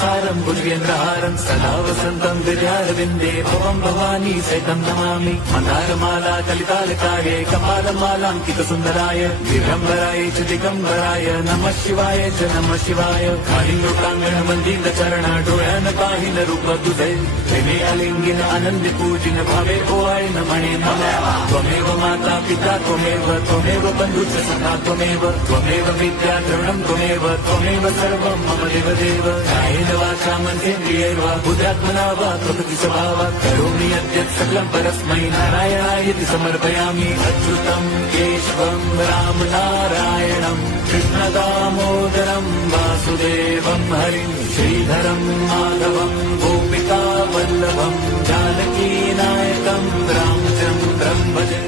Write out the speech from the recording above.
सारं भुजगेन्द्रहारं सदा वसन्तं हृदयारविन्दे भवं भवानी सहितं नमामि मन्दारमाला कलितालकाये कपालमालाङ्कितसुन्दराय दिगम्बराय च दिगम्बराय नमः शिवाय च नमः शिवाय कालिंगोटांगण मंदिर चरण डोळ्यान पाहिन रूप तुझे प्रेमे अलिंगिन आनंद पूजिन भावे ओवाळीन म्हणे नमः त्वमेव माता पिता त्वमेव बंधुश्च सखा त्वमेव विद्या द्रविणं त्वमेव सर्वं मम देवदेव कायेन वाचा मनसेन्द्रियैर्वा बुद्ध्यात्मना वा प्रकृति स्वभावात् करोमि यद्यत् सकलं परस्मै नारायणायति समर्पयामि अच्युतं केशवं राम नारायणं कृष्णदामोदरं वासुदेवं हरिं श्रीधरं माधवं गोपिका वल्लभं जानकी नायकं रामचन्द्रं भजे।